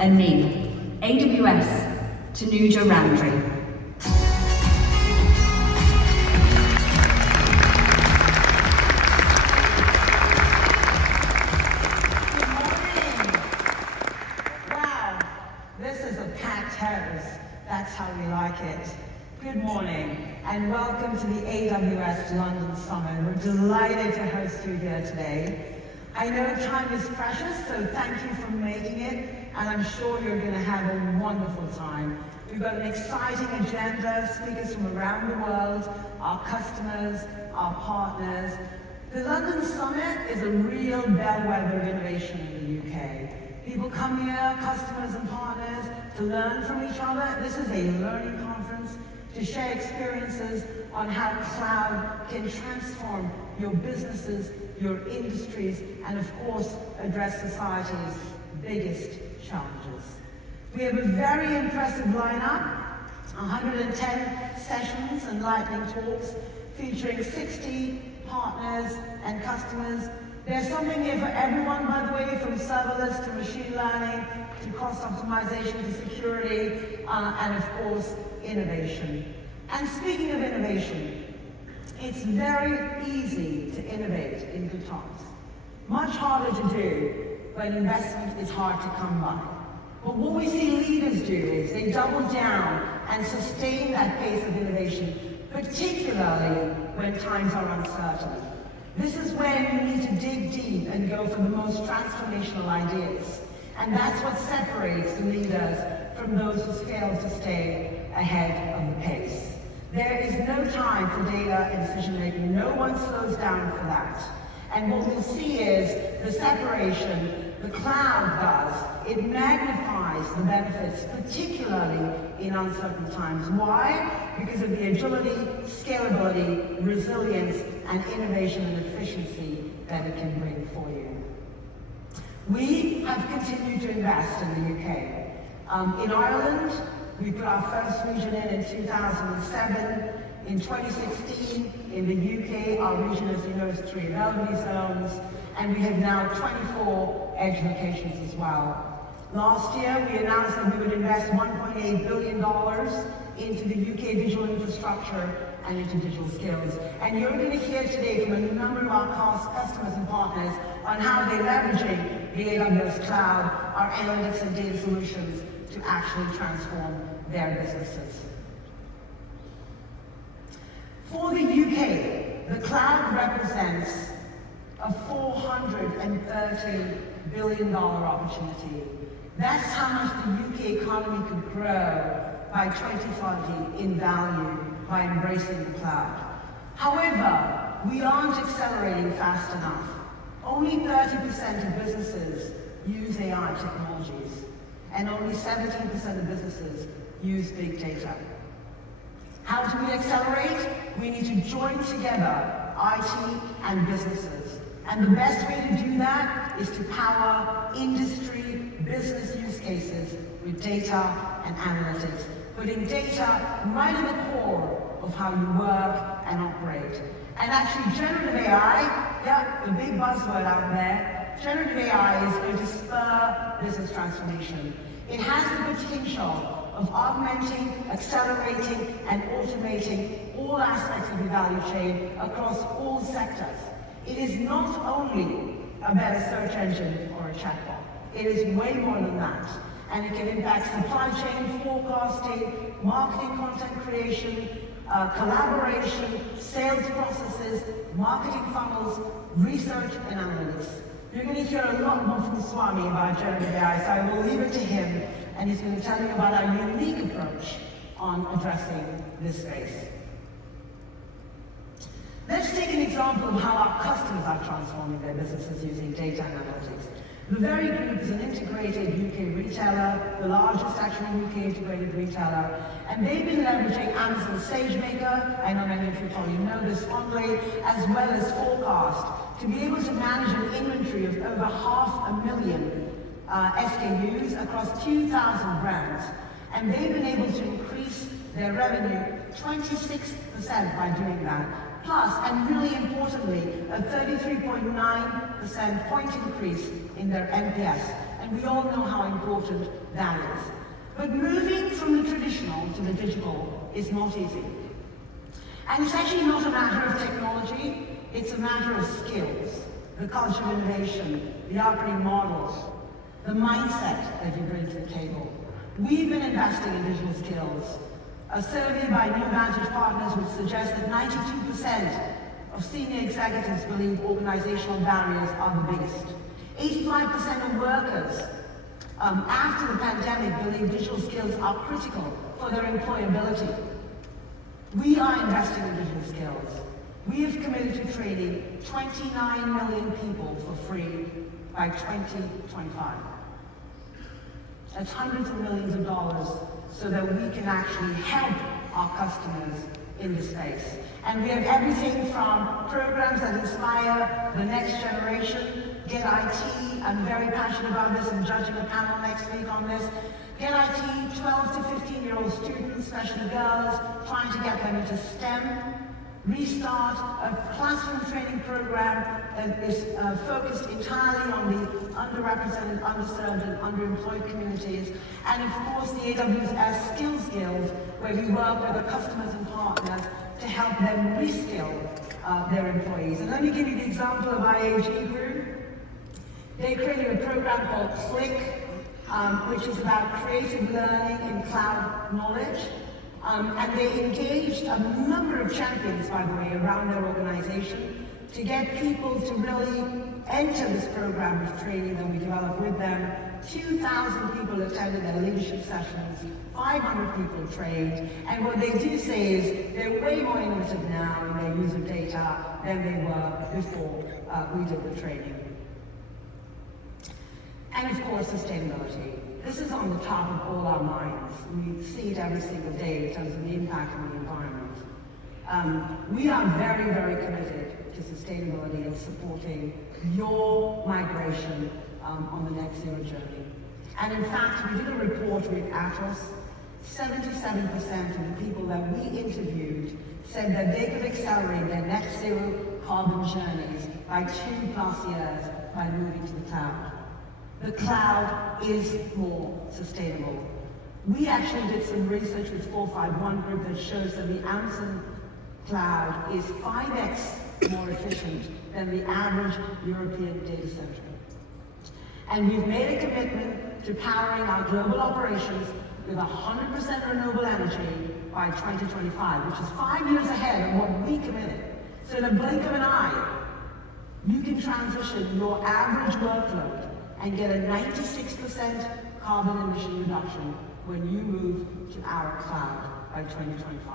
and me, AWS Tanuja Randery. That's how we like it. Good morning, and welcome to the AWS London Summit. We're delighted to host you here today. I know time is precious, so thank you for making it, and I'm sure you're going to have a wonderful time. We've got an exciting agenda, speakers from around the world, our customers, our partners. The London Summit is a real bellwether of innovation in the UK. People come here, customers and partners, to learn from each other. This is a learning conference to share experiences on how cloud can transform your businesses, your industries, and of course, address society's biggest challenges. We have a very impressive lineup, 110 sessions and lightning talks featuring 60 partners and customers. There's something here for everyone, by the way, from serverless to machine learning, to cost optimization, to security, and of course, innovation. And speaking of innovation, it's very easy to innovate in good times. Much harder to do when investment is hard to come by. But what we see leaders do is they double down and sustain that pace of innovation, particularly when times are uncertain. This is when you need to dig deep and go for the most transformational ideas. And that's what separates the leaders from those who fail to stay ahead of the pace. There is no time for data and decision making. No one slows down for that. And what we'll see is the separation the cloud does. It magnifies the benefits, particularly in uncertain times. Why? Because of the agility, scalability, resilience, and innovation and efficiency that it can bring for you. We have continued to invest in the UK. In Ireland, we put our first region in 2007. In 2016, in the UK, our region, as you know, is 3 availability zones, and we have now 24 edge locations as well. Last year, we announced that we would invest $1.8 billion into the UK digital infrastructure and into digital skills. And you're going to hear today from a number of our customers and partners on how they're leveraging the AWS cloud, our analytics and data solutions to actually transform their businesses. For the UK, the cloud represents a $430 billion opportunity. That's how much the UK economy could grow by 2040 in value by embracing the cloud. However, we aren't accelerating fast enough. Only 30% of businesses use AI technologies, and only 17% of businesses use big data. How do we accelerate? We need to join together IT and businesses. And the best way to do that is to power industry business use cases with data and analytics, putting data right at the core of how you work and operate. And actually, generative AI, the big buzzword out there, generative AI is going to spur business transformation. It has the potential of augmenting, accelerating, and automating all aspects of the value chain across all sectors. It is not only a better search engine or a chatbot. It is way more than that. And it can impact supply chain, forecasting, marketing content creation, collaboration, sales processes, marketing funnels, research, and analytics. You're going to hear a lot more from Swami about generative AI, so I will leave it to him, and he's going to tell you about our unique approach on addressing this space. Let's take an example of how our customers are transforming their businesses using data and analytics. The Very Group is an integrated UK retailer, the largest actually UK integrated retailer, and they've been leveraging Amazon SageMaker, I know many of you probably know this fondly, as well as Forecast, to be able to manage an inventory of over 500,000 SKUs across 2,000 brands. And they've been able to increase their revenue 26% by doing that. Plus, and really importantly, a 33.9% point increase in their NPS. And And we all know how important that is. But moving from the traditional to the digital is not easy. And it's actually not a matter of technology, it's a matter of skills, the culture of innovation, the operating models, the mindset that you bring to the table. We've been investing in digital skills. A survey by New Vantage Partners would suggest that 92% of senior executives believe organizational barriers are the biggest. 85% of workers after the pandemic believe digital skills are critical for their employability. We are investing in digital skills. We have committed to training 29 million people for free by 2025. That's hundreds of millions of dollars so that we can actually help our customers in this space. And we have everything from programs that inspire the next generation. Get IT, I'm very passionate about this. I'm judging a panel next week on this. Get IT, 12 to 15-year-old students, especially girls, trying to get them into STEM. Restart a classroom training program that is focused entirely on the underrepresented, underserved, and underemployed communities. And of course, the AWS Skills Guild, where we work with the customers and partners to help them reskill their employees. And let me give you the example of IAG Group. They created a program called Click, which is about creative learning in cloud knowledge. And they engaged a number of champions, by the way, around their organization to get people to really enter this program of training that we developed with them. 2,000 people attended their leadership sessions, 500 people trained, and what they do say is they're way more innovative now in their use of data than they were before we did the training. And of course, sustainability. This is on the top of all our minds. We see it every single day in terms of the impact on the environment. We are very, very committed to sustainability and supporting your migration on the net zero journey. And in fact, we did a report with Atlas. 77% of the people that we interviewed said that they could accelerate their net zero carbon journeys by 2+ years by moving to the cloud. The cloud is more sustainable. We actually did some research with 451 Group that shows that the Amazon cloud is 5x more efficient than the average European data center. And we've made a commitment to powering our global operations with 100% renewable energy by 2025, which is 5 years ahead of what we committed. So in a blink of an eye, you can transition your average workload and get a 96% carbon emission reduction when you move to our cloud by 2025.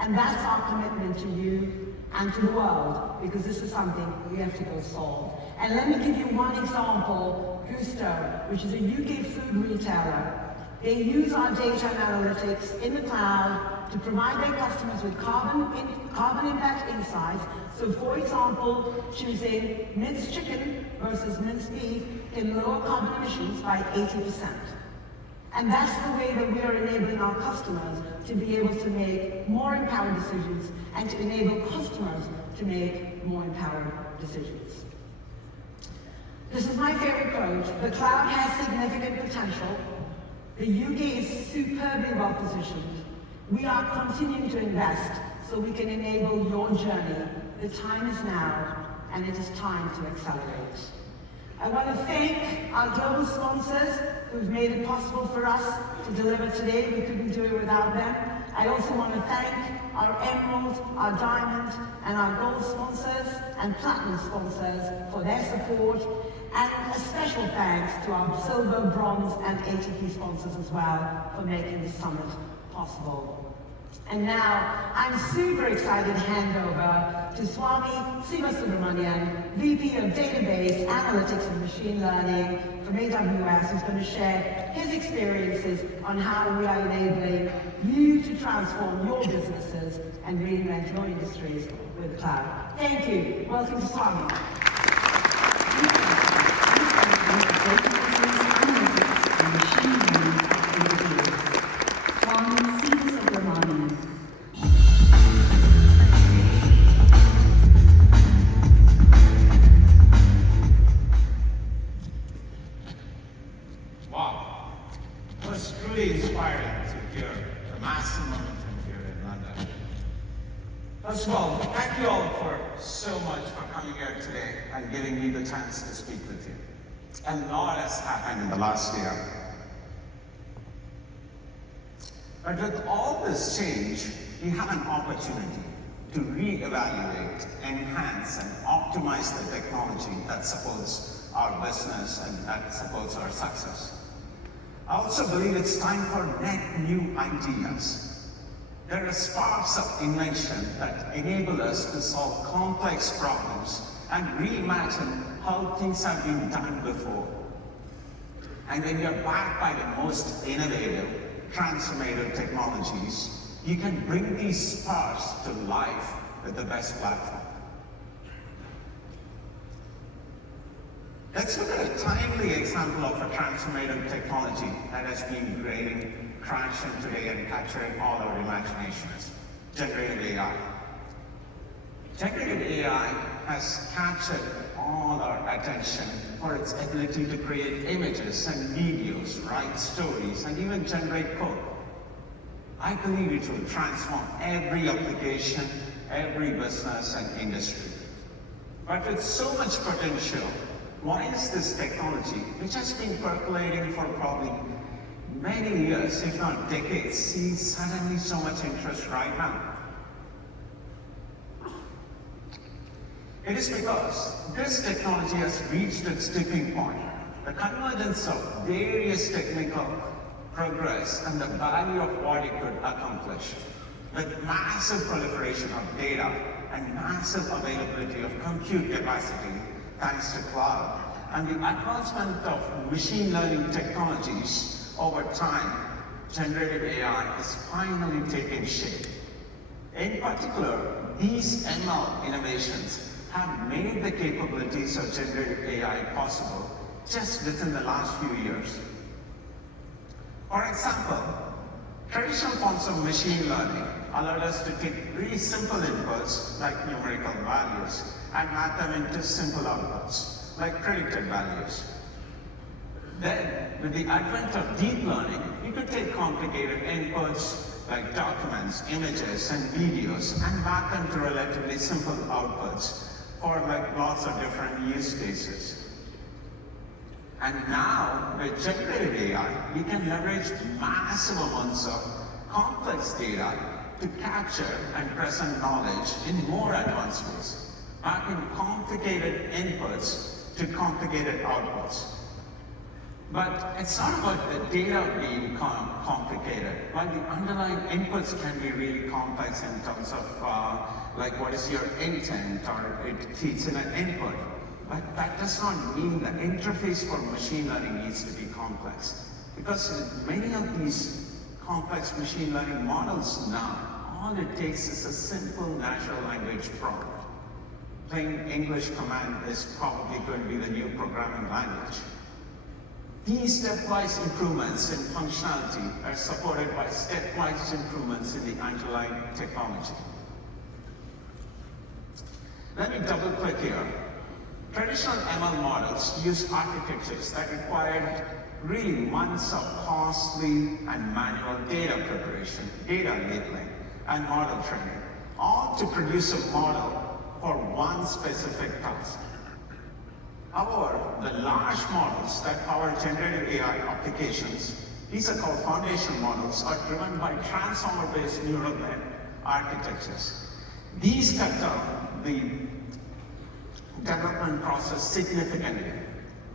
And that's our commitment to you and to the world, because this is something we have to go solve. And let me give you one example, Gusto, which is a UK food retailer. They use our data and analytics in the cloud to provide their customers with carbon impact insights. So for example, choosing minced chicken versus minced beef can lower carbon emissions by 80%. And that's the way that we are enabling our customers to be able to make more empowered decisions and to enable customers to make more empowered decisions. This is my favorite quote: the cloud has significant potential. The UK is superbly well positioned. We are continuing to invest so we can enable your journey. The time is now, and it is time to accelerate. I want to thank our global sponsors who've made it possible for us to deliver today. We couldn't do it without them. I also want to thank our Emerald, our Diamond, and our Gold sponsors and Platinum sponsors for their support. And a special thanks to our Silver, Bronze, and ATP sponsors as well for making this summit possible. And now, I'm super excited to hand over to Swami Sivasubramanian, VP of Database, Analytics, and Machine Learning from AWS, who's going to share his experiences on how we are enabling you to transform your businesses and reinvent your industries with the cloud. Thank you. Welcome to Swami. First of all, thank you all for so much for coming here today and giving me the chance to speak with you. A lot has happened in the last year. But with all this change, we have an opportunity to reevaluate, enhance, and optimize the technology that supports our business and that supports our success. I also believe it's time for net new ideas. There are sparks of invention that enable us to solve complex problems and reimagine how things have been done before. And when you're backed by the most innovative, transformative technologies, you can bring these sparks to life with the best platform. Let's look at a timely example of a transformative technology that has been gaining traction today and capturing all our imaginations: generative AI. Generative AI has captured all our attention for its ability to create images and videos, write stories, and even generate code. I believe it will transform every application, every business and industry. But with so much potential, why is this technology, which has been percolating for probably many years, if not decades, see suddenly so much interest right now? It is because this technology has reached its tipping point. The convergence of various technical progress and the value of what it could accomplish, with massive proliferation of data and massive availability of compute capacity thanks to cloud, and the advancement of machine learning technologies over time, generative AI is finally taking shape. In particular, these ML innovations have made the capabilities of generative AI possible just within the last few years. For example, traditional forms of machine learning allowed us to take really simple inputs like numerical values and map them into simple outputs like predicted values. Then, with the advent of deep learning, you could take complicated inputs like documents, images, and videos and map them to relatively simple outputs for like lots of different use cases. And now, with generative AI, we can leverage massive amounts of complex data to capture and present knowledge in more advanced ways, mapping complicated inputs to complicated outputs. But it's not about the data being complicated, while the underlying inputs can be really complex in terms of like what is your intent, or it feeds in an input. But that does not mean the interface for machine learning needs to be complex. Because many of these complex machine learning models now, all it takes is a simple natural language prompt. Plain English command is probably going to be the new programming language. These stepwise improvements in functionality are supported by stepwise improvements in the underlying technology. Let me double click here. Traditional ML models use architectures that required really months of costly and manual data preparation, data labeling, and model training, all to produce a model for one specific task. However, the large models that power generative AI applications, these are called foundation models, are driven by transformer-based neural net architectures. These cut down the development process significantly.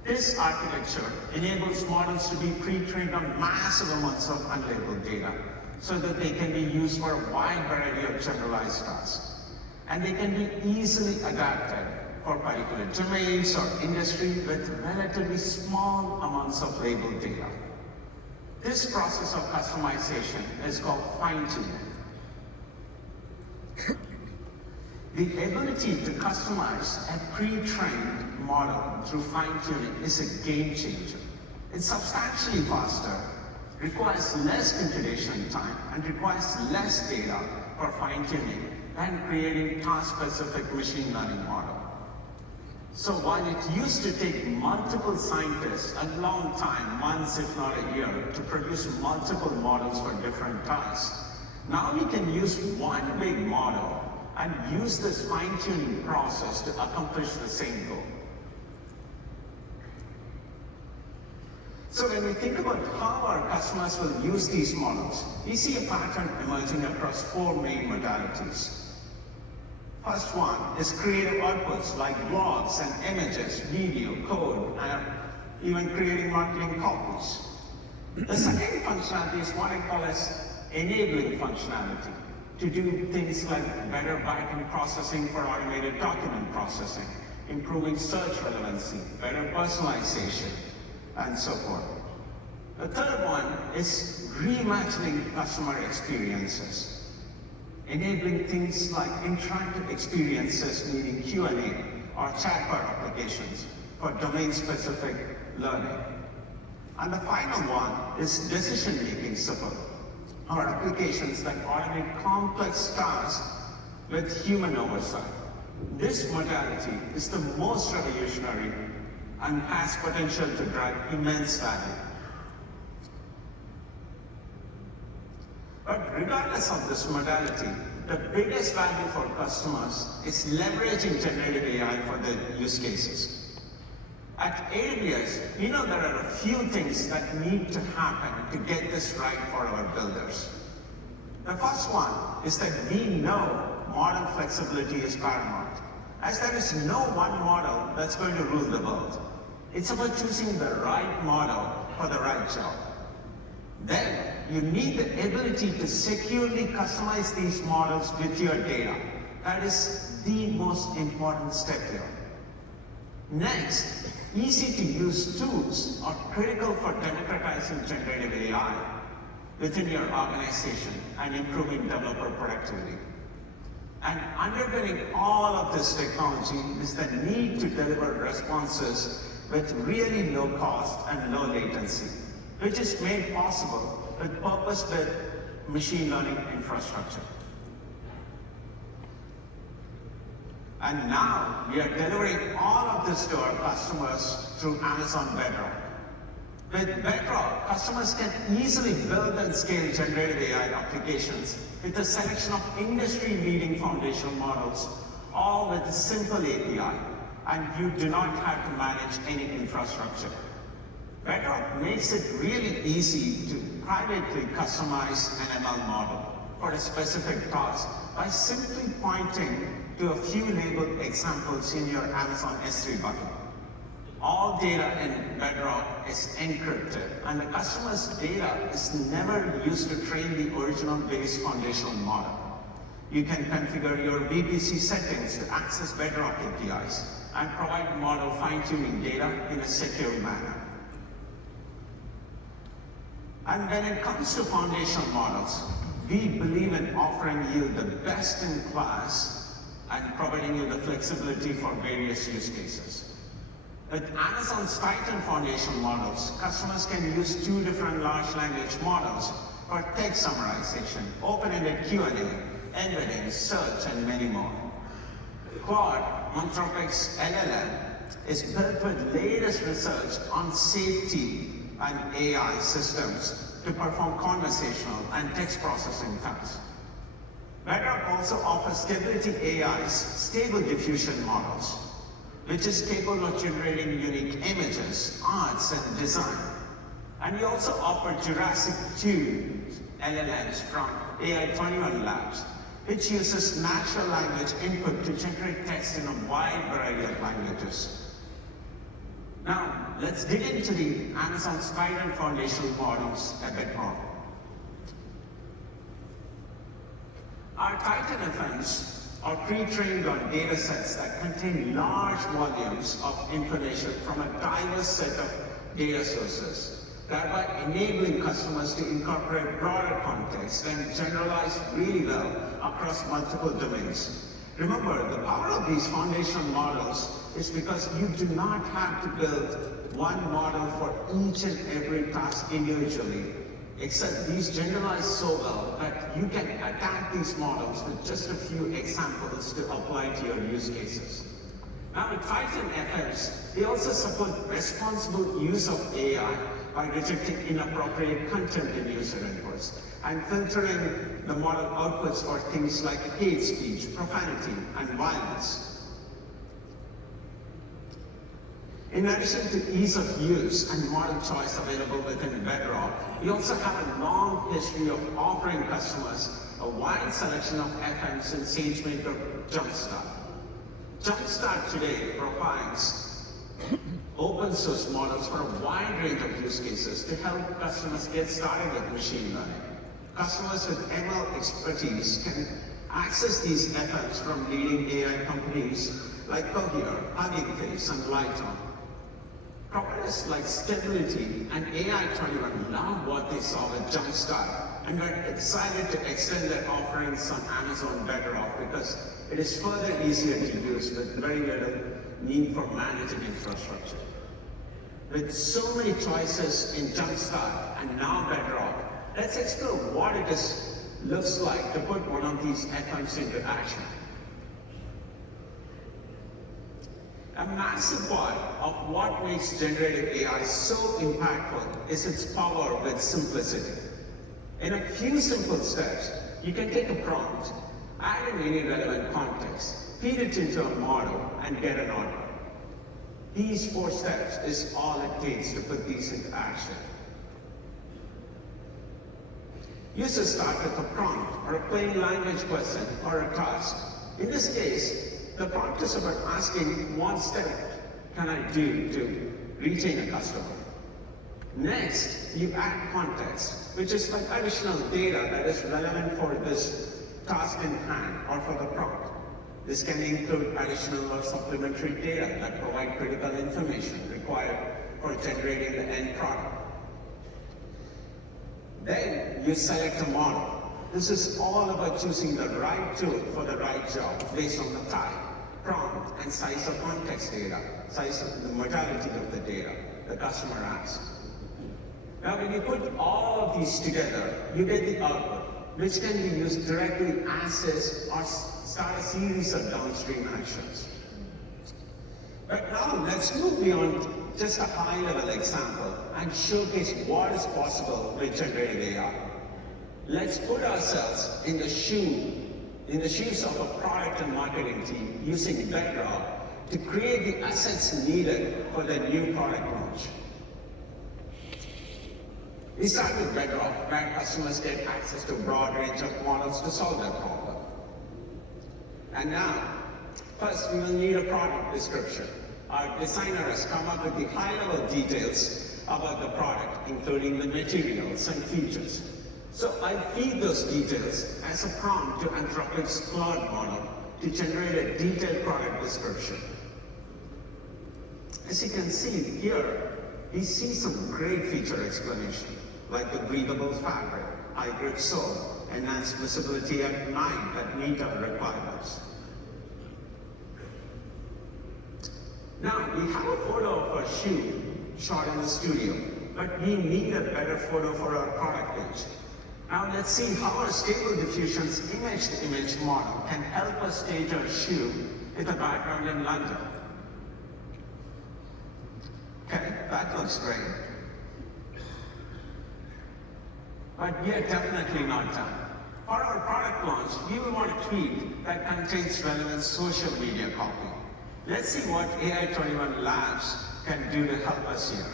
This architecture enables models to be pre-trained on massive amounts of unlabeled data so that they can be used for a wide variety of generalized tasks. And they can be easily adapted for particular domains or industry with relatively small amounts of labeled data. This process of customization is called fine-tuning. The ability to customize a pre-trained model through fine-tuning is a game changer. It's substantially faster, requires less computation time, and requires less data for fine-tuning than creating task-specific machine learning model. So while it used to take multiple scientists a long time, months if not a year, to produce multiple models for different tasks, now we can use one big model and use this fine-tuning process to accomplish the same goal. So when we think about how our customers will use these models, we see a pattern emerging across 4 main modalities. First one is creative outputs like blogs and images, video, code, and even creating marketing copies. The second functionality is what I call as enabling functionality, to do things like better backend processing for automated document processing, improving search relevancy, better personalization, and so forth. The third one is reimagining customer experiences, enabling things like interactive experiences needing Q&A or chatbot applications for domain-specific learning. And the final one is decision-making support, or applications that automate complex tasks with human oversight. This modality is the most revolutionary and has potential to drive immense value. But regardless of this modality, the biggest value for customers is leveraging generative AI for their use cases. At AWS, we know there are a few things that need to happen to get this right for our builders. The first one is that we know model flexibility is paramount, as there is no one model that's going to rule the world. It's about choosing the right model for the right job. Then, you need the ability to securely customize these models with your data. That is the most important step here. Next, easy-to-use tools are critical for democratizing generative AI within your organization and improving developer productivity. And underpinning all of this technology is the need to deliver responses with really low cost and low latency, which is made possible with purpose-built machine learning infrastructure. And now we are delivering all of this to our customers through Amazon Bedrock. With Bedrock, customers can easily build and scale generative AI applications with a selection of industry-leading foundational models, all with a simple API, and you do not have to manage any infrastructure. Bedrock makes it really easy to privately customize an ML model for a specific task by simply pointing to a few labeled examples in your Amazon S3 bucket. All data in Bedrock is encrypted, and the customer's data is never used to train the original base foundational model. You can configure your VPC settings to access Bedrock APIs and provide model fine-tuning data in a secure manner. And when it comes to foundational models, we believe in offering you the best in class and providing you the flexibility for various use cases. With Amazon's Titan foundational models, customers can use 2 different large language models for text summarization, open-ended Q&A, embedding, search, and many more. Claude, Anthropic's LLM, is built with latest research on safety and AI systems to perform conversational and text processing tasks. Bedrock also offers Stability AI's Stable Diffusion models, which is capable of generating unique images, arts, and design. And we also offer Jurassic 2 LLMs from AI21 Labs, which uses natural language input to generate text in a wide variety of languages. Now, let's dig into the Amazon's Titan foundational models a bit more. Our Titan FMs are pre-trained on data sets that contain large volumes of information from a diverse set of data sources, thereby enabling customers to incorporate broader context and generalize really well across multiple domains. Remember, the power of these foundational models is because you do not have to build one model for each and every task individually, except these generalize so well that you can adapt these models with just a few examples to apply to your use cases. Now with Titan FMs, they also support responsible use of AI by rejecting inappropriate content in user inputs. and filtering the model outputs for things like hate speech, profanity, and violence. In addition to ease of use and model choice available within Bedrock, we also have a long history of offering customers a wide selection of FMs in SageMaker Jumpstart. Jumpstart today provides open source models for a wide range of use cases to help customers get started with machine learning. Customers with ML expertise can access these FMs from leading AI companies like Cohere, Hugging Face, and Lighton. Providers like Stability and AI21 love what they saw with Jumpstart and are excited to extend their offerings on Amazon Bedrock because it is further easier to use with very little need for managing infrastructure. With so many choices in Jumpstart and now Bedrock, let's explore what it looks like to put one of these FMs into action. A massive part of what makes generative AI so impactful is its power with simplicity. In a few simple steps, you can take a prompt, add in any relevant context, feed it into a model, and get an output. These 4 steps is all it takes to put these into action. Users start with a prompt, or a plain language question, or a task. In this case, the prompt is about asking what step can I do to retain a customer. Next, you add context, which is like additional data that is relevant for this task in hand or for the prompt. This can include additional or supplementary data that provide critical information required for generating the end product. Then you select a model. This is all about choosing the right tool for the right job based on the type, prompt, and size of context data, size of the modality of the data the customer asks. Now when you put all of these together, you get the output, which can be used directly as is or start a series of downstream actions. But now let's move beyond just a high-level example and showcase what is possible with generative AI. Let's put ourselves in the shoes of a product and marketing team using Bedrock to create the assets needed for the new product launch. We start with Bedrock, where customers get access to a broad range of models to solve their problem. And now, first we will need a product description. Our designer has come up with the high-level details about the product, including the materials and features. So I feed those details as a prompt to Anthropic's Claude model to generate a detailed product description. As you can see here, we see some great feature explanation, like the breathable fabric, high-grade sole, enhanced visibility at night that meet our requirements. Now, we have a photo of a shoe shot in the studio, but we need a better photo for our product page. Now let's see how our Stable Diffusion's image-to-image model can help us stage our shoe with a background in London. Okay, that looks great. But we are definitely not done. For our product launch, we will want a tweet that contains relevant social media copy. Let's see what AI21 Labs can do to help us here.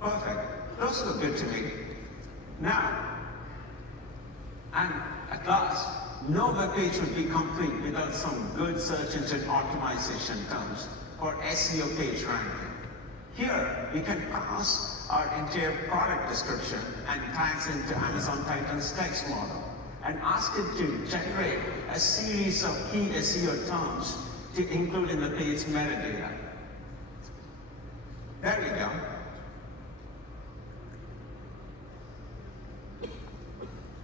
Perfect. Those look good to me. Now, and at last, no web page would be complete without some good search engine optimization terms for SEO page ranking. Here, we can pass our entire product description and tags into Amazon Titan's text model and ask it to generate a series of key SEO terms to include in the page metadata. There we go.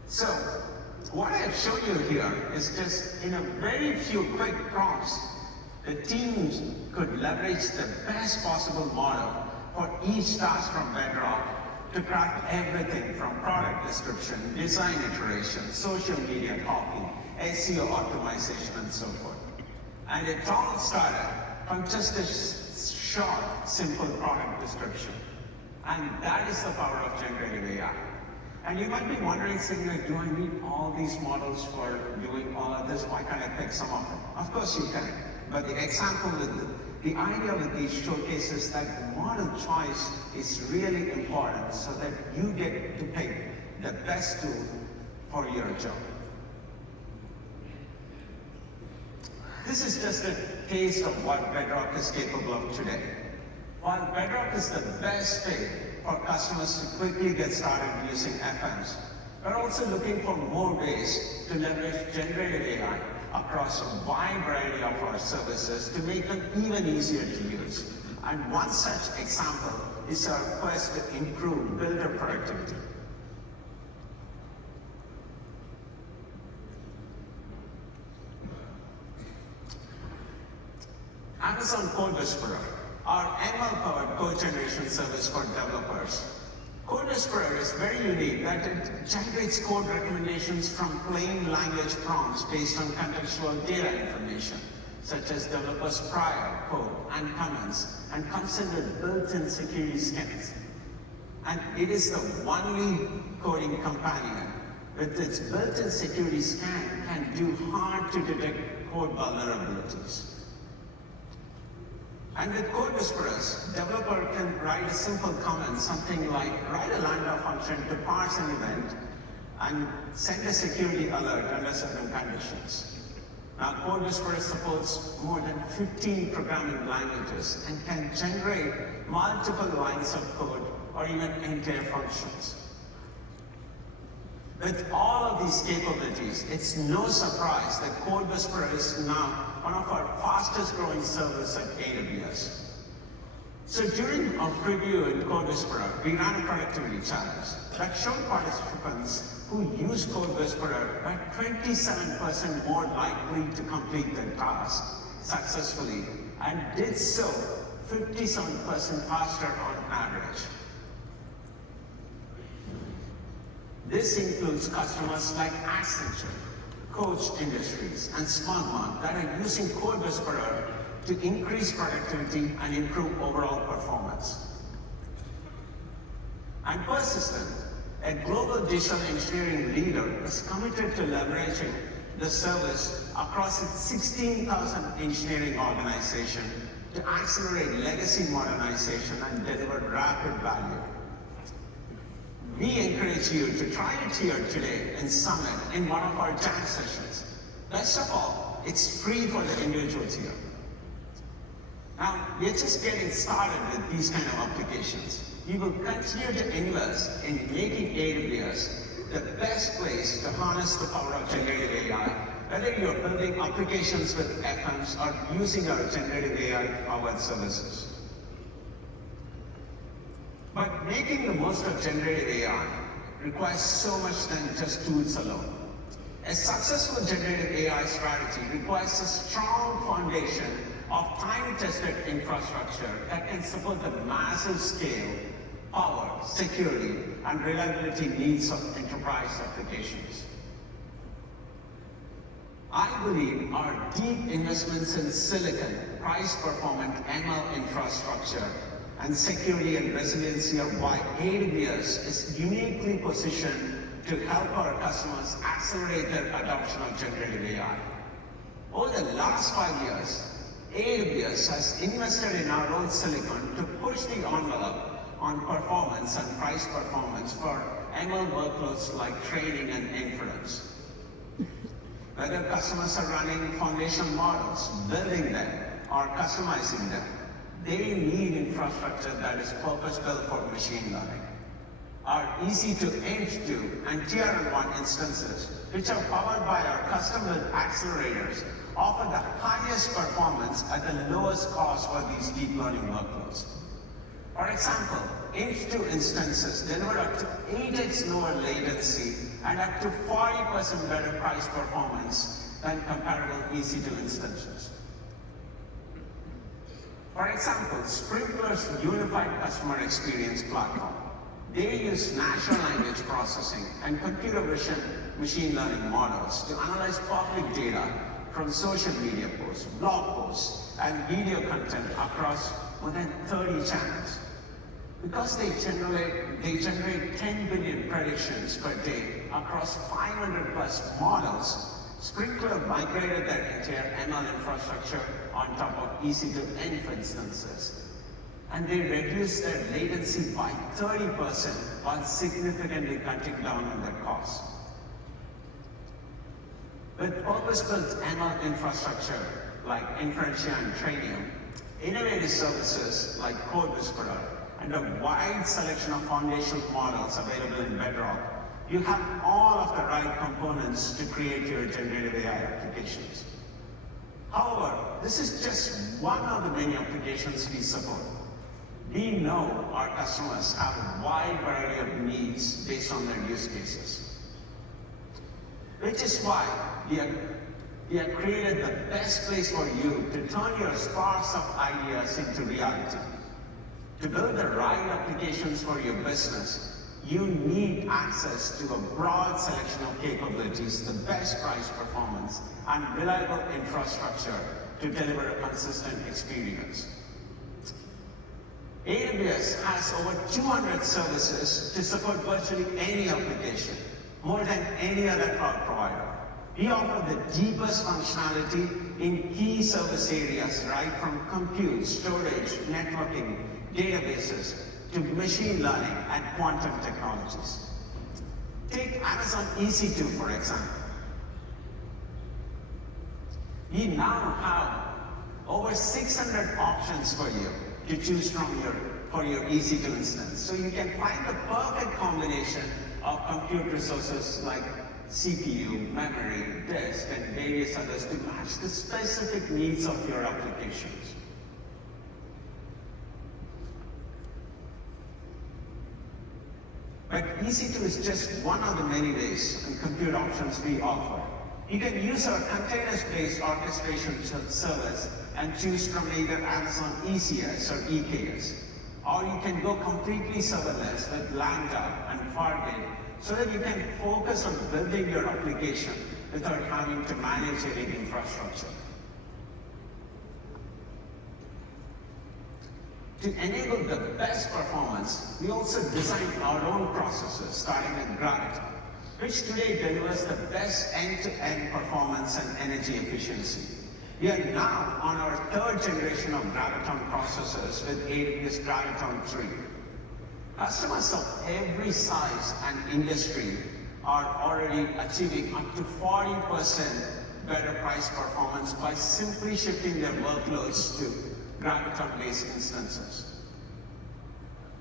So, what I have shown you here is just in a very few quick prompts, the teams could leverage the best possible model for each task from Bedrock to craft everything from product description, design iteration, social media copy, SEO optimization, and so forth. And it all started from just a short, simple product description. And that is the power of generative AI. And you might be wondering, saying, like, do I need all these models for doing all of this? Why can't I pick some of them? Of course you can. But the example with the idea with these showcases that the model choice is really important so that you get to pick the best tool for your job. This is just a taste of what Bedrock is capable of today. While Bedrock is the best fit for customers to quickly get started using FMs, we're also looking for more ways to leverage generative AI across a wide variety of our services to make them even easier to use. And one such example is our quest to improve builder productivity. Amazon Code Whisperer, our ML-powered code generation service for developers. Code Whisperer is very unique that it generates code recommendations from plain language prompts based on contextual data information, such as developers' prior code and comments, and comes in with built-in security scans. And it is the only coding companion with its built-in security scan can do hard-to-detect code vulnerabilities. And with Code Whisperers, developer can write a simple comment, something like write a Lambda function to parse an event and send a security alert under certain conditions. Now, Code Whisperer supports more than 15 programming languages and can generate multiple lines of code or even entire functions. With all of these capabilities, it's no surprise that Code Whisperer is now one of our fastest growing servers at AWS. So during our preview in Code Whisperer, we ran a productivity challenge that showed participants who use Code Whisperer were 27% more likely to complete their task successfully and did so 57% faster on average. This includes customers like Accenture, Coach Industries, and SmartMark that are using Code Whisperer to increase productivity and improve overall performance. And Persistent, a global digital engineering leader, is committed to leveraging the service across its 16,000 engineering organization to accelerate legacy modernization and deliver rapid value. We encourage you to try it here today in Summit in one of our jam sessions. Best of all, it's free for the individuals here. Now, we're just getting started with these kind of applications. We will continue to invest in making AWS the best place to harness the power of generative AI, whether you're building applications with FMs or using our generative AI-powered services. But making the most of generative AI requires so much than just tools alone. A successful generative AI strategy requires a strong foundation of time-tested infrastructure that can support the massive scale, power, security, and reliability needs of enterprise applications. I believe our deep investments in silicon, price-performant ML infrastructure, and security and resiliency are why AWS is uniquely positioned to help our customers accelerate their adoption of generative AI. Over the last 5 years, AWS has invested in our own silicon to push the envelope on performance and price performance for ML workloads like training and inference. Whether customers are running foundation models, building them, or customizing them, they need infrastructure that is purpose-built for machine learning. Our EC2, and TRL1 instances, which are powered by our custom-built accelerators, offer the highest performance at the lowest cost for these deep learning workloads. For example, H2 instances deliver up to 8x lower latency and up to 40% better price performance than comparable EC2 instances. For example, Sprinkler's unified customer experience platform. They use natural language processing and computer vision machine learning models to analyze public data from social media posts, blog posts, and video content across more than 30 channels. Because they generate 10 billion predictions per day across 500 plus models, Sprinkler migrated their entire ML infrastructure on top of EC2 instances. And they reduced their latency by 30% while significantly cutting down on their costs. With purpose-built ML infrastructure like Inferentia and Trainium, innovative services like Code Whisperer, and a wide selection of foundational models available in Bedrock, you have all of the right components to create your generative AI applications. However, this is just one of the many applications we support. We know our customers have a wide variety of needs based on their use cases, which is why we have created the best place for you to turn your sparks of ideas into reality. To build the right applications for your business, you need access to a broad selection of capabilities, the best price performance, and reliable infrastructure to deliver a consistent experience. AWS has over 200 services to support virtually any application, more than any other cloud provider. We offer the deepest functionality in key service areas, right from compute, storage, networking, databases, to machine learning and quantum technologies. Take Amazon EC2, for example. We now have over 600 options for you to choose from for your EC2 instance. So you can find the perfect combination of compute resources like CPU, memory, disk, and various others to match the specific needs of your applications. But EC2 is just one of the many ways and compute options we offer. You can use our containers-based orchestration service and choose from either Amazon ECS or EKS. Or you can go completely serverless with Lambda and Fargate so that you can focus on building your application without having to manage any infrastructure. To enable the best performance, we also designed our own processors, starting with Graviton, which today delivers the best end-to-end performance and energy efficiency. We are now on our third generation of Graviton processors with AWS Graviton 3. Customers of every size and industry are already achieving up to 40% better price performance by simply shifting their workloads to Graviton-based instances.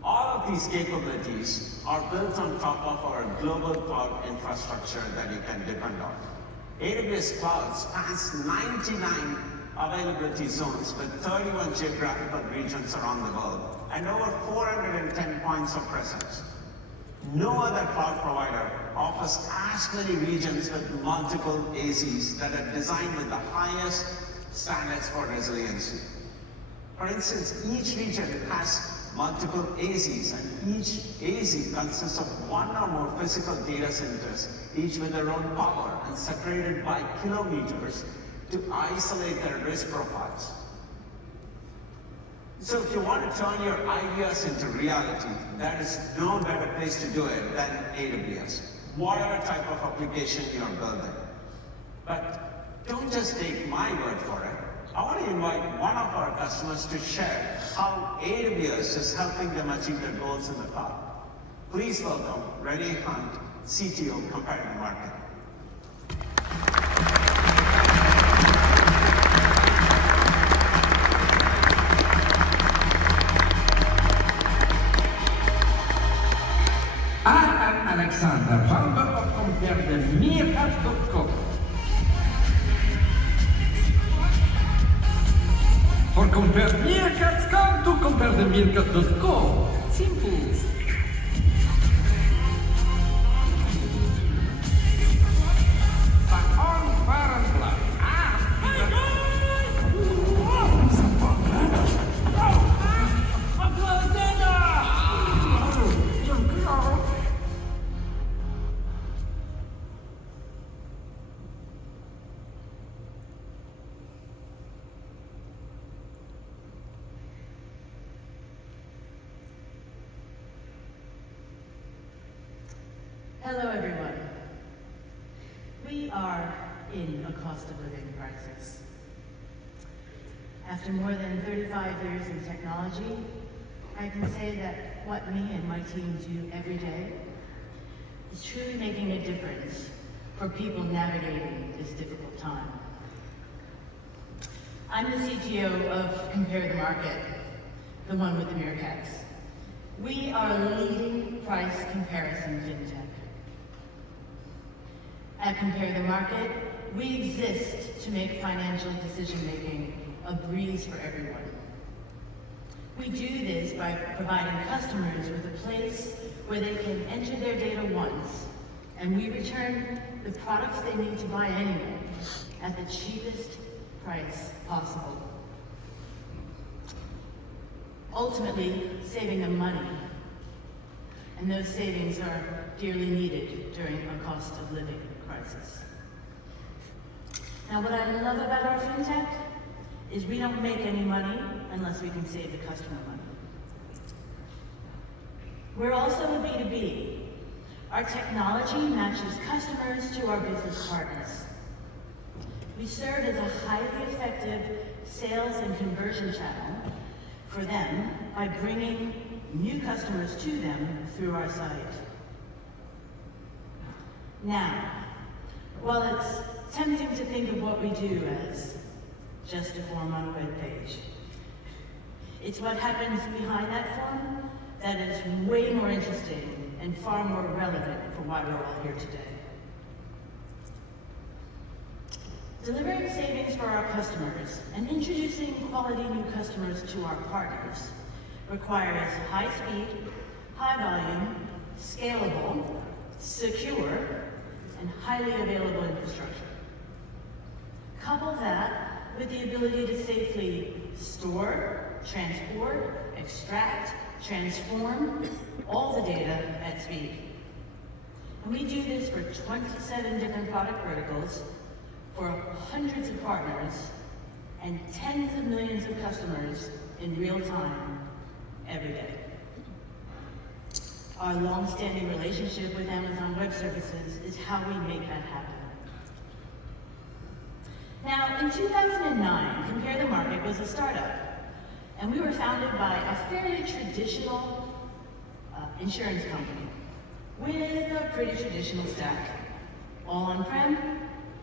All of these capabilities are built on top of our global cloud infrastructure that you can depend on. AWS Cloud spans 99 availability zones with 31 geographical regions around the world and over 410 points of presence. No other cloud provider offers as many regions with multiple AZs that are designed with the highest standards for resiliency. For instance, each region has multiple AZs, and each AZ consists of one or more physical data centers, each with their own power and separated by kilometers to isolate their risk profiles. So if you want to turn your ideas into reality, there is no better place to do it than AWS, whatever type of application you're building. But don't just take my word for it. I want to invite one of our customers to share how AWS is helping them achieve their goals in the cloud. Please welcome Renee Hunt, CTO, Competitive Market. I am Alexander, founder of CompareTheMeerkat.com. For compare meerkats, come to CompareTheMeerkat.com. Simple. On fire and blood. Hello, everyone. We are in a cost of living crisis. After more than 35 years in technology, I can say that what me and my team do every day is truly making a difference for people navigating this difficult time. I'm the CTO of Compare the Market, the one with the meerkats. We are a leading price comparison fintech. At Compare the Market, we exist to make financial decision-making a breeze for everyone. We do this by providing customers with a place where they can enter their data once, and we return the products they need to buy anyway at the cheapest price possible. Ultimately, saving them money. And those savings are dearly needed during a cost of living crisis. Now, what I love about our fintech is we don't make any money unless we can save the customer money. We're also a B2B. Our technology matches customers to our business partners. We serve as a highly effective sales and conversion channel for them by bringing new customers to them through our site. Now, while it's tempting to think of what we do as just a form on a web page, it's what happens behind that form that is way more interesting and far more relevant for why we're all here today. Delivering savings for our customers and introducing quality new customers to our partners requires high speed, high volume, scalable, secure, and highly available infrastructure. Couple that with the ability to safely store, transport, extract, transform all the data at speed. And we do this for 27 different product verticals, for hundreds of partners, and tens of millions of customers in real time, every day. Our long-standing relationship with Amazon Web Services is how we make that happen. Now, in 2009, Compare the Market was a startup, and we were founded by a fairly traditional insurance company with a pretty traditional stack. All on-prem,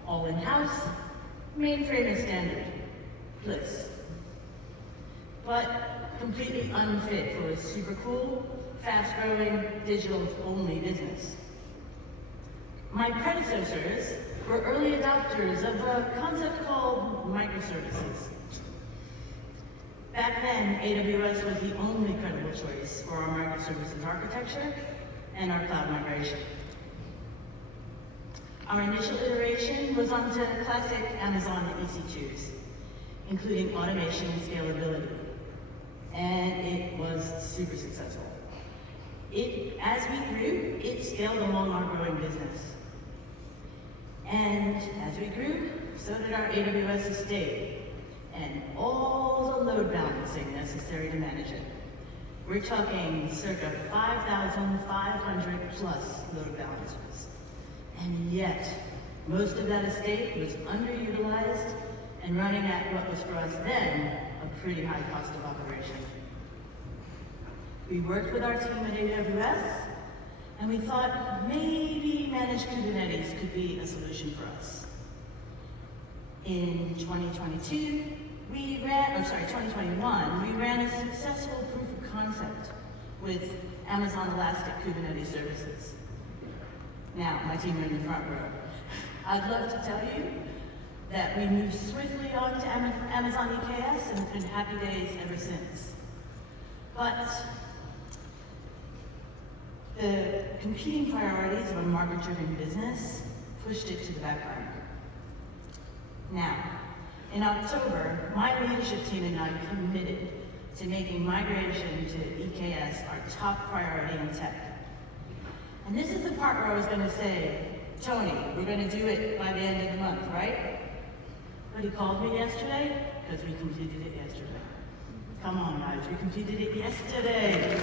all in-house, mainframe and standard, bliss. But completely unfit for a super cool, fast-growing, digital-only business. My predecessors were early adopters of a concept called microservices. Back then, AWS was the only credible choice for our microservices architecture and our cloud migration. Our initial iteration was onto classic Amazon EC2s, including automation and scalability. And it was super successful. As we grew, it scaled along our growing business. And as we grew, so did our AWS estate and all the load balancing necessary to manage it. We're talking circa 5,500 plus load balancers. And yet, most of that estate was underutilized and running at what was for us then a pretty high cost of operation. We worked with our team at AWS, and we thought maybe managed Kubernetes could be a solution for us. In 2021, we ran a successful proof of concept with Amazon Elastic Kubernetes services. Now, my team are in the front row. I'd love to tell you that we moved swiftly on to Amazon EKS and it's been happy days ever since. But the competing priorities of a market-driven business pushed it to the back burner. Now, in October, my leadership team and I committed to making migration to EKS our top priority in tech. And this is the part where I was going to say, Tony, we're going to do it by the end of the month, right? But he called me yesterday because we completed it yesterday. Come on, guys, we completed it yesterday.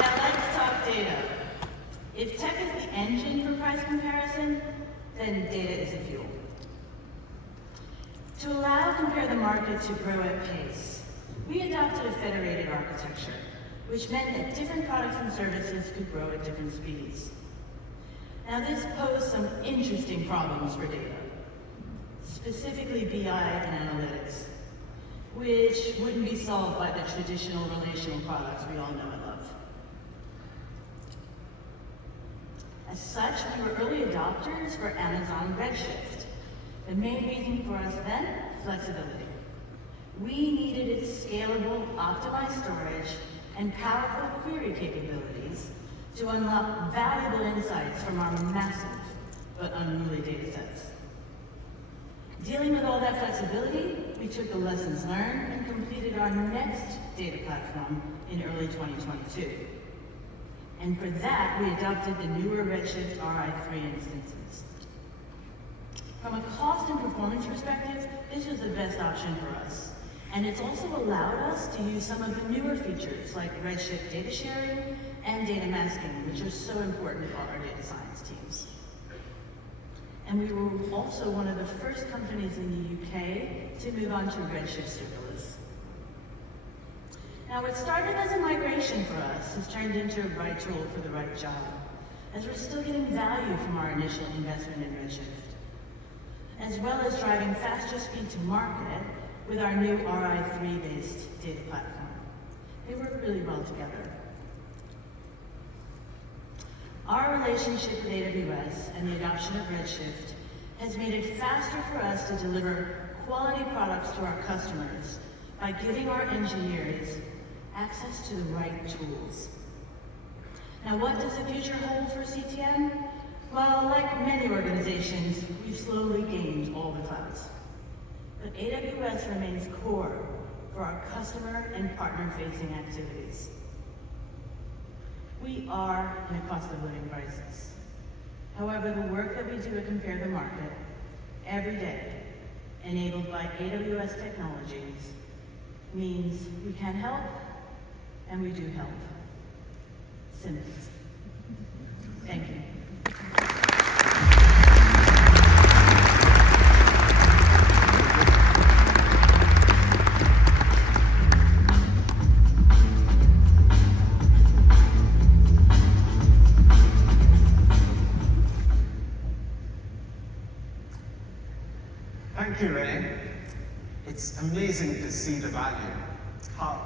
Now, data. If tech is the engine for price comparison, then data is the fuel. To allow Compare the Market to grow at pace, we adopted a federated architecture, which meant that different products and services could grow at different speeds. Now this posed some interesting problems for data, specifically BI and analytics, which wouldn't be solved by the traditional relational products we all know and love. As such, we were early adopters for Amazon Redshift. The main reason for us then, flexibility. We needed its scalable, optimized storage and powerful query capabilities to unlock valuable insights from our massive but unruly data sets. Dealing with all that flexibility, we took the lessons learned and completed our next data platform in early 2022. And for that, we adopted the newer Redshift RI3 instances. From a cost and performance perspective, this was the best option for us. And it's also allowed us to use some of the newer features like Redshift data sharing and data masking, which are so important for our data science teams. And we were also one of the first companies in the UK to move on to Redshift serverless. Now, what started as a migration for us has turned into a right tool for the right job, as we're still getting value from our initial investment in Redshift, as well as driving faster speed to market with our new RI3-based data platform. They work really well together. Our relationship with AWS and the adoption of Redshift has made it faster for us to deliver quality products to our customers by giving our engineers access to the right tools. Now, what does the future hold for CTM? Well, like many organizations, we've slowly gained all the clouds. But AWS remains core for our customer and partner-facing activities. We are in a cost of living crisis. However, the work that we do at Compare the Market every day, enabled by AWS technologies, means we can help, and we do help. Simple. Thank you. Thank you, Renee. It's amazing to see the value,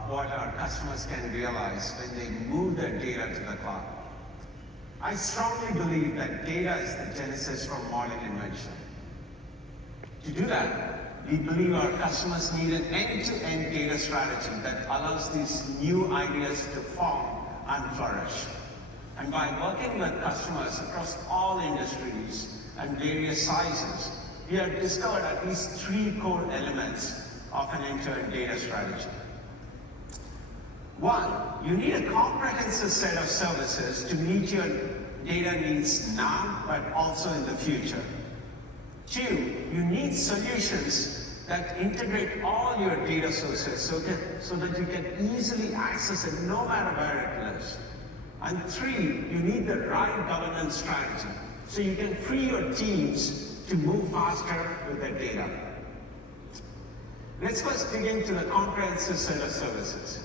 what our customers can realize when they move their data to the cloud. I strongly believe that data is the genesis for modern invention. To do that, we believe our customers need an end-to-end data strategy that allows these new ideas to form and flourish. And by working with customers across all industries and various sizes, we have discovered at least 3 core elements of an end-to-end data strategy. 1, you need a comprehensive set of services to meet your data needs now, but also in the future. 2, you need solutions that integrate all your data sources so that you can easily access it no matter where it lives. And 3, you need the right governance strategy so you can free your teams to move faster with their data. Let's first dig into the comprehensive set of services.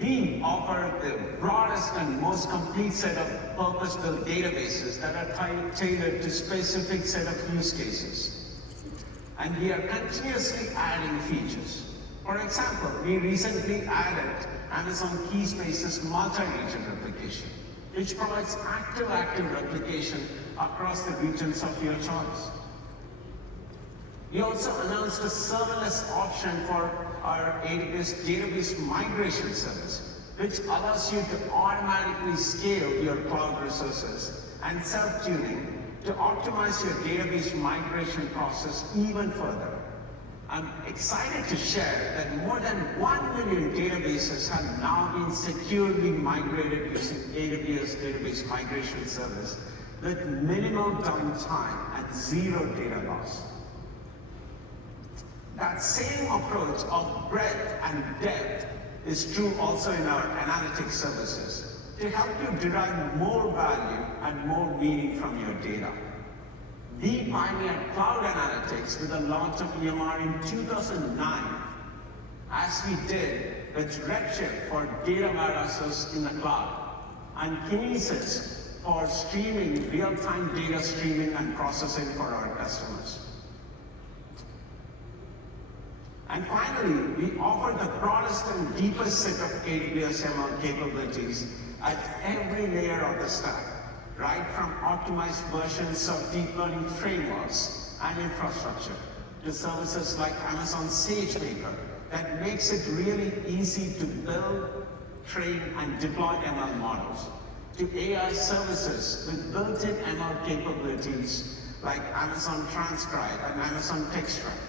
We offer the broadest and most complete set of purpose-built databases that are tailored to specific set of use cases. And we are continuously adding features. For example, we recently added Amazon Keyspace's multi-region replication, which provides active replication across the regions of your choice. We also announced a serverless option for our AWS database migration service, which allows you to automatically scale your cloud resources and self-tuning to optimize your database migration process even further. I'm excited to share that more than 1 million databases have now been securely migrated using AWS Database Migration Service with minimal downtime and 0 data loss. That same approach of breadth and depth is true also in our analytics services. to help you derive more value and more meaning from your data. We pioneered cloud analytics with the launch of EMR in 2009, as we did with Redshift for data warehouses in the cloud, and Kinesis for streaming, real-time data streaming and processing for our customers. And finally, we offer the broadest and deepest set of AWS ML capabilities at every layer of the stack, right from optimized versions of deep learning frameworks and infrastructure to services like Amazon SageMaker that makes it really easy to build, train, and deploy ML models, to AI services with built-in ML capabilities like Amazon Transcribe and Amazon TextWrite.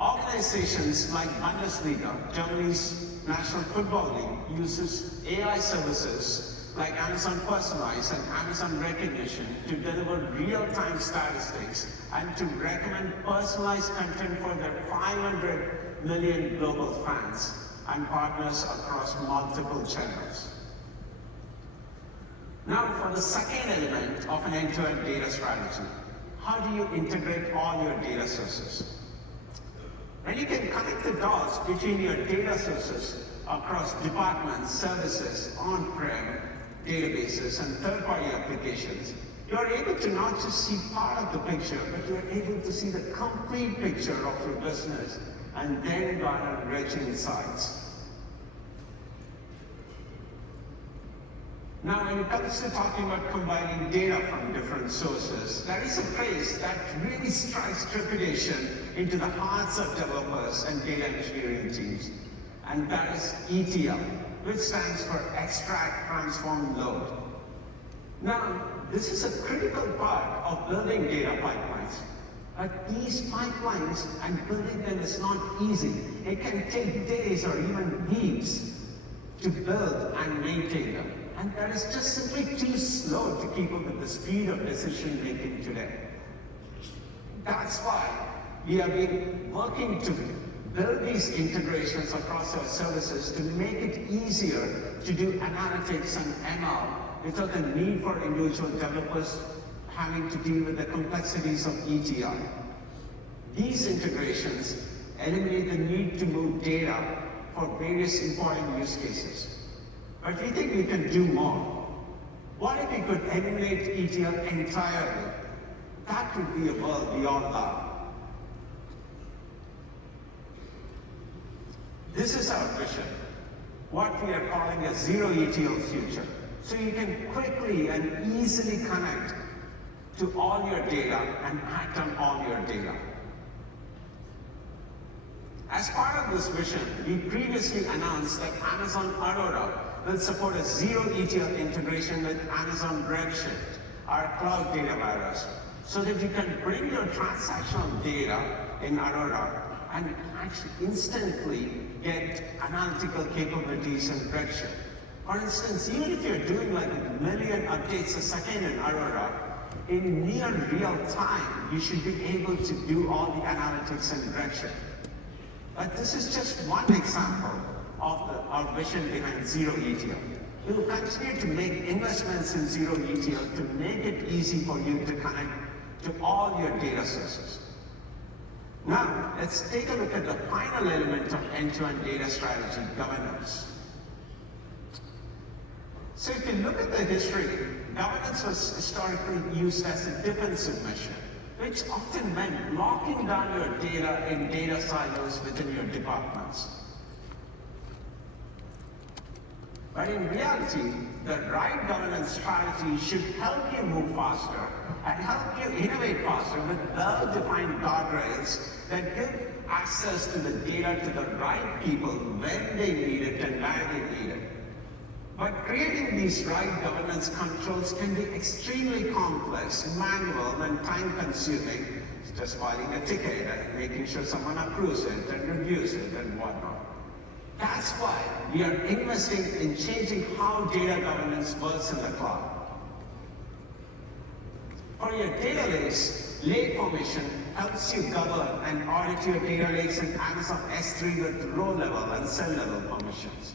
Organizations like Bundesliga, Germany's national football league, uses AI services like Amazon Personalize and Amazon Recognition to deliver real-time statistics and to recommend personalized content for their 500 million global fans and partners across multiple channels. Now for the second element of an end-to-end data strategy, how do you integrate all your data sources? And you can connect the dots between your data sources across departments, services, on-prem databases, and third-party applications. You're able to not just see part of the picture, but you're able to see the complete picture of your business and then garner rich insights. Now, when it comes to talking about combining data from different sources, there is a phrase that really strikes trepidation into the hearts of developers and data engineering teams, and that is ETL, which stands for Extract, Transform, Load. Now, this is a critical part of building data pipelines, but these pipelines and building them is not easy. It can take days or even weeks to build and maintain them. And that is just simply too slow to keep up with the speed of decision making today. That's why we have been working to build these integrations across our services to make it easier to do analytics and ML without the need for individual developers having to deal with the complexities of ETL. These integrations eliminate the need to move data for various important use cases. But we think we can do more. What if we could eliminate ETL entirely? That would be a world beyond that. This is our vision, what we are calling a zero ETL future. So you can quickly and easily connect to all your data and act on all your data. As part of this vision, we previously announced that Amazon Arup will support a zero ETL integration with Amazon Redshift, our cloud data warehouse, so that you can bring your transactional data in Arup and actually instantly get analytical capabilities in Redshift. For instance, even if you're doing like 1 million updates a second in Arup, in near real time, you should be able to do all the analytics in Redshift. But this is just one example of our vision behind zero ETL. We will continue to make investments in zero ETL to make it easy for you to connect to all your data sources. Now, let's take a look at the final element of end-to-end data strategy, governance. So if you look at the history, governance was historically used as a defensive measure, which often meant locking down your data in data silos within your departments. But in reality, the right governance strategy should help you move faster and help you innovate faster with well-defined guardrails that give access to the data to the right people when they need it and where they need it. But creating these right governance controls can be extremely complex, manual, and time-consuming. It's just filing a ticket and making sure someone approves it and reviews it and whatnot. That's why we are investing in changing how data governance works in the cloud. For your data lakes, lake formation helps you govern and audit your data lakes in Amazon S3 with row level and cell level permissions.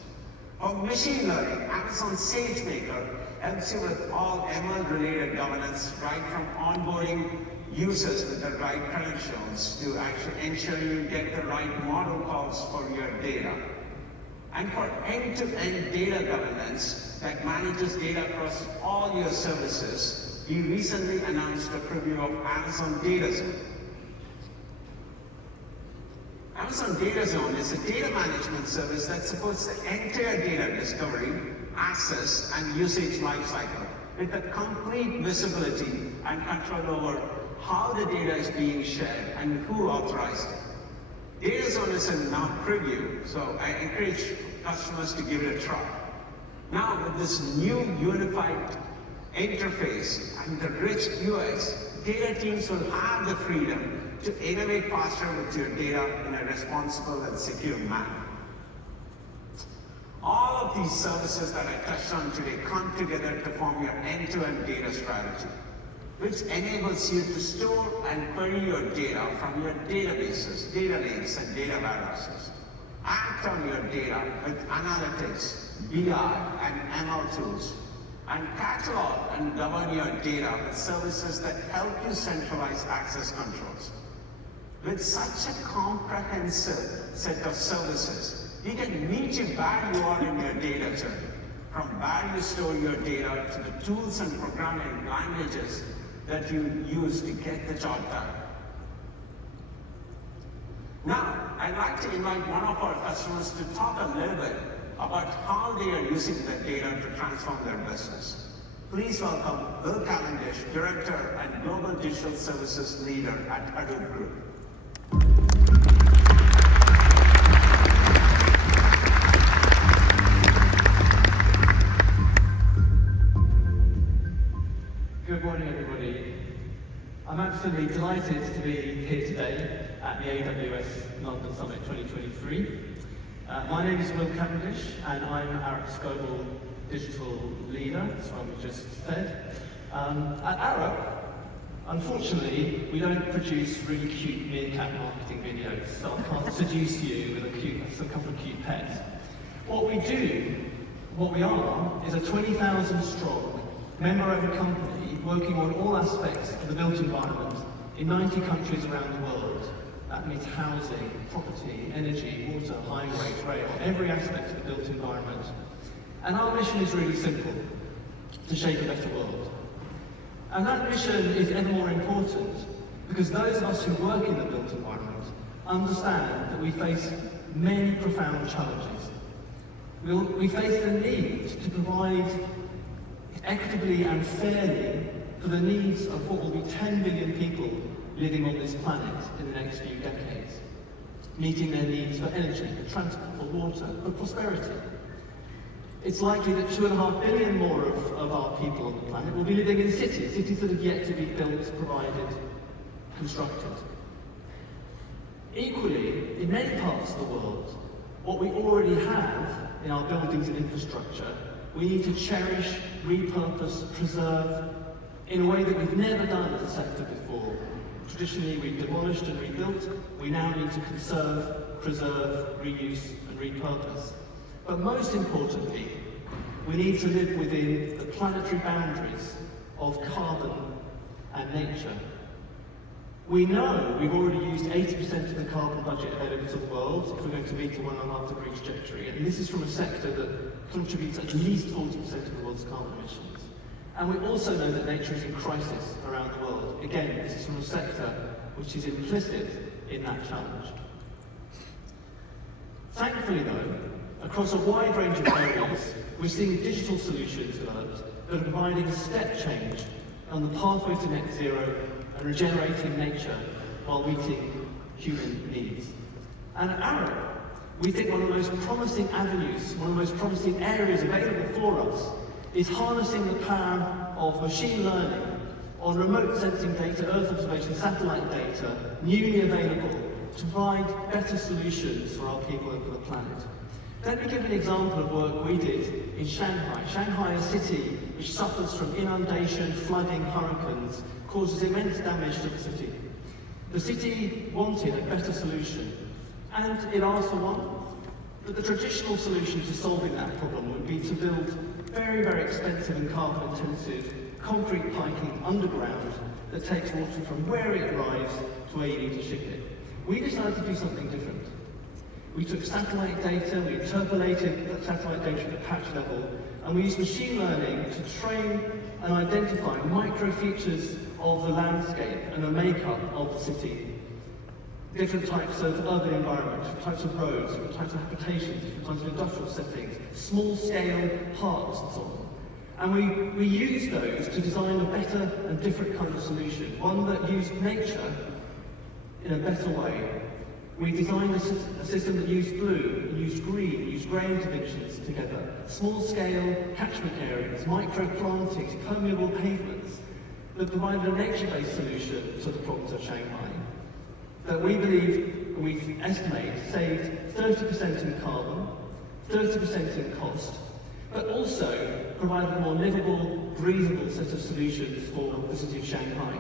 For machine learning, Amazon SageMaker helps you with all ML-related governance, right from onboarding users with the right credentials to actually ensure you get the right model calls for your data. And for end-to-end data governance that manages data across all your services, we recently announced a preview of Amazon Data Zone. Amazon Data Zone is a data management service that supports the entire data discovery, access, and usage lifecycle with a complete visibility and control over how the data is being shared and who authorized it. Data Zone is a now preview, so I encourage customers to give it a try. Now, with this new unified interface and the rich UX, data teams will have the freedom to innovate faster with your data in a responsible and secure manner. All of these services that I touched on today come together to form your end-to-end data strategy, which enables you to store and query your data from your databases, data lakes, and data warehouses. Act on your data with analytics, BI, and ML tools, and catalog and govern your data with services that help you centralize access controls. With such a comprehensive set of services, we can meet you where you are in your data journey, from where you store your data to the tools and programming languages that you use to get the job done. Now, I'd like to invite one of our customers to talk a little bit about how they are using the data to transform their business. Please welcome Bill Cavendish, Director and Global Digital Services Leader at Arup Group. Good morning, everybody. I'm absolutely delighted to be here today at the AWS London Summit 2023. My name is Will Cavendish, and I'm Arup's Global Digital Leader, as Swami just said. At Arup, unfortunately, we don't produce really cute meerkat marketing videos, so I can't seduce you with a couple of cute pets. What we are, is a 20,000 strong, member-owned company working on all aspects of the built environment in 90 countries around the world. That means housing, property, energy, water, highways, rail, every aspect of the built environment. And our mission is really simple: to shape a better world. And that mission is ever more important because those of us who work in the built environment understand that we face many profound challenges. We face the need to provide equitably and fairly for the needs of what will be 10 billion people living on this planet in the next few decades, meeting their needs for energy, for transport, for water, for prosperity. It's likely that 2.5 billion more of our people on the planet will be living in cities that have yet to be built, provided, constructed. Equally, in many parts of the world, what we already have in our buildings and infrastructure, we need to cherish, repurpose, preserve in a way that we've never done as a sector before. Traditionally, we've demolished and rebuilt. We now need to conserve, preserve, reuse, and repurpose. But most importantly, we need to live within the planetary boundaries of carbon and nature. We know we've already used 80% of the carbon budget available to the world if we're going to meet the 1.5 degree trajectory. And this is from a sector that contributes at least 40% of the world's carbon emissions. And we also know that nature is in crisis around the world. Again, this is from a sector which is implicit in that challenge. Thankfully though, across a wide range of areas, we're seeing digital solutions developed that are providing a step change on the pathway to net zero and regenerating nature while meeting human needs. And at Arup, we think one of the most promising avenues, one of the most promising areas available for us is harnessing the power of machine learning on remote sensing data, Earth observation, satellite data, newly available to provide better solutions for our people and for the planet. Let me give an example of work we did in Shanghai. Shanghai, a city which suffers from inundation, flooding, hurricanes, causes immense damage to the city. The city wanted a better solution, and it asked for one. But the traditional solution to solving that problem would be to build very, very expensive and carbon-intensive concrete piping underground that takes water from where it arrives to where you need to ship it. We decided to do something different. We took satellite data, we interpolated that satellite data at the patch level, and we used machine learning to train and identify micro features of the landscape and the makeup of the city. Different types of urban environments, different types of roads, different types of habitations, different types of industrial settings, small-scale parks and so on. And we used those to design a better and different kind of solution, one that used nature in a better way. We designed a system that used blue, and used green, used grey interventions together, small-scale catchment areas, micro-plantings, permeable pavements, that provided a nature-based solution to the problems of Shanghai, that we believe, we estimate, saved 30% in carbon, 30% in cost, but also provided a more livable, breathable set of solutions for the city of Shanghai.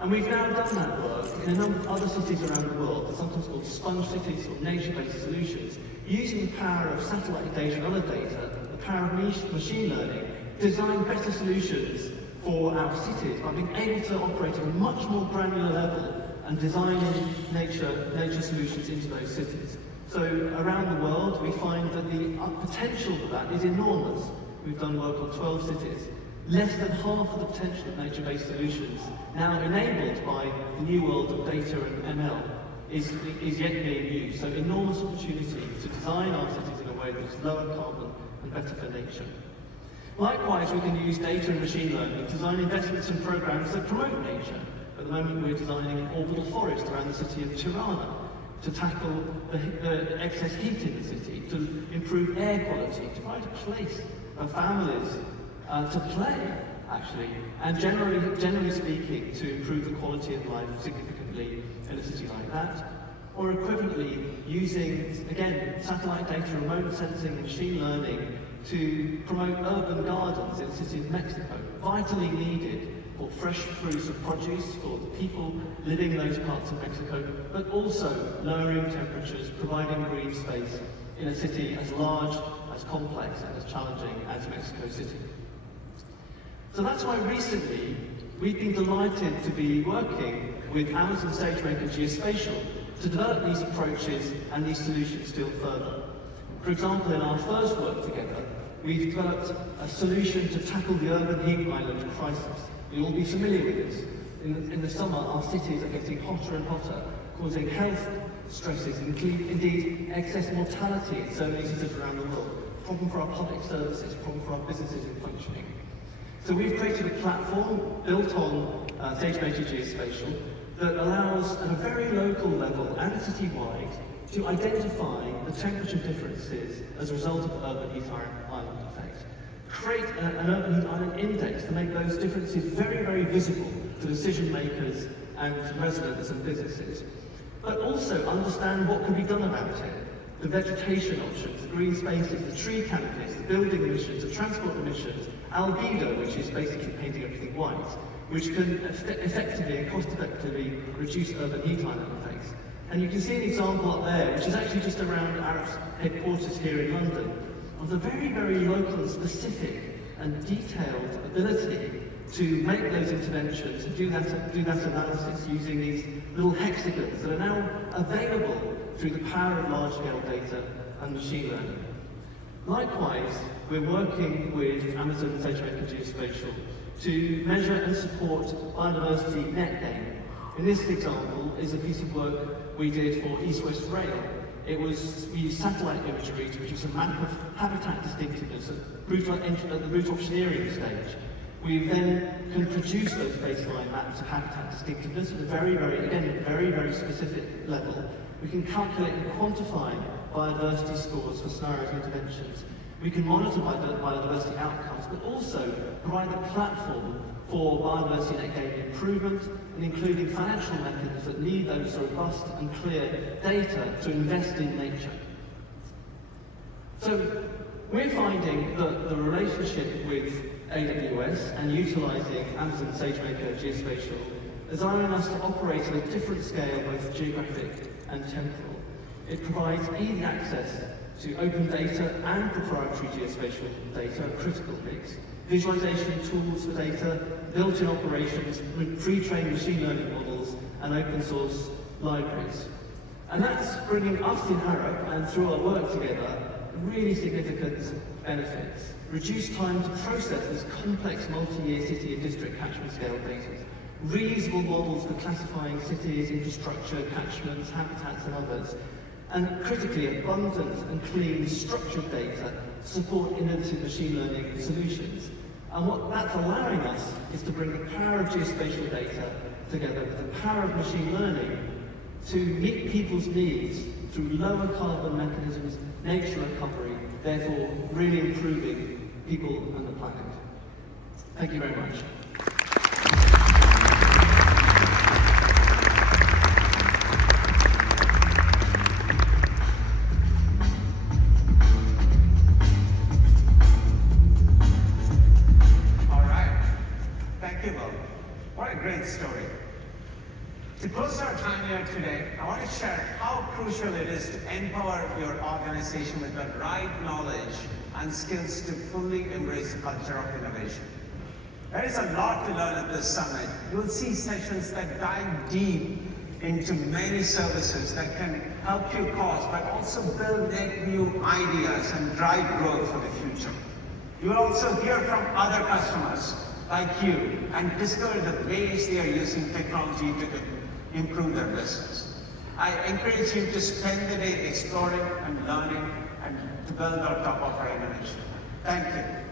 And we've now done that work in a number of other cities around the world, they're sometimes called sponge cities or nature-based solutions, using the power of satellite data and other data, the power of machine learning, design better solutions for our cities by being able to operate at a much more granular level and designing nature solutions into those cities. So around the world, we find that the potential for that is enormous. We've done work on 12 cities. Less than half of the potential of nature-based solutions, now enabled by the new world of data and ML, is yet being used. So enormous opportunity to design our cities in a way that's lower carbon and better for nature. Likewise, we can use data and machine learning to design investments and programs that promote nature. At the moment, we're designing an orbital forest around the city of Tirana to tackle the excess heat in the city, to improve air quality, to provide a place for families to play, actually, and generally speaking, to improve the quality of life significantly in a city like that. Or equivalently, using, again, satellite data, remote sensing, and machine learning to promote urban gardens in the city of Mexico, vitally needed for fresh fruits and produce for the people living in those parts of Mexico, but also lowering temperatures, providing green space in a city as large, as complex, and as challenging as Mexico City. So that's why recently we've been delighted to be working with Amazon SageMaker Geospatial to develop these approaches and these solutions still further. For example, in our first work together, we've developed a solution to tackle the urban heat island crisis. You'll all be familiar with this. In the summer, our cities are getting hotter and hotter, causing health stresses, indeed excess mortality in so many cities around the world. Problem for our public services, problem for our businesses in functioning. So we've created a platform built on SageMaker Geospatial that allows, at a very local level and citywide, to identify the temperature differences as a result of the urban heat island effect. Create an urban heat island index to make those differences very, very visible to decision makers and residents and businesses. But also understand what can be done about it. The vegetation options, the green spaces, the tree canopies, the building emissions, the transport emissions, albedo, which is basically painting everything white, which can effectively and cost-effectively reduce urban heat island effects. And you can see an example up there, which is actually just around Arup's headquarters here in London, of the very, very local and specific and detailed ability to make those interventions and do that analysis using these little hexagons that are now available through the power of large-scale data and machine learning. Likewise, we're working with Amazon SageMaker Geospatial to measure and support biodiversity net gain. In this example is a piece of work we did for East-West Rail. We used satellite imagery to produce a map of habitat distinctiveness at the route auctioneering stage. We then can produce those baseline maps of habitat distinctiveness at a very, very specific level. We can calculate and quantify biodiversity scores for scenarios and interventions. We can monitor biodiversity outcomes, but also provide the platform for biodiversity net gain improvement, and including financial mechanisms that need those robust and clear data to invest in nature. So we're finding that the relationship with AWS and utilising Amazon SageMaker Geospatial is allowing us to operate at a different scale, both geographic and temporal. It provides easy access to open data and proprietary geospatial data, a critical mix, visualization tools for data, built-in operations, pre-trained machine learning models, and open source libraries. And that's bringing us in Arup, and through our work together, really significant benefits. Reduced time to process this complex multi-year city and district catchment scale data. Reusable models for classifying cities, infrastructure, catchments, habitats, and others. And critically, abundant and clean structured data to support innovative machine learning solutions. And what that's allowing us is to bring the power of geospatial data together with the power of machine learning to meet people's needs through lower carbon mechanisms, nature recovery, therefore really improving people and the planet. Thank you very much. Story. To close our time here today, I want to share how crucial it is to empower your organization with the right knowledge and skills to fully embrace the culture of innovation. There is a lot to learn at this summit. You will see sessions that dive deep into many services that can help you cause, but also build net new ideas and drive growth for the future. You will also hear from other customers like you and discover the ways they are using technology to improve their business. I encourage you to spend the day exploring and learning and to build on top of our innovation. Thank you.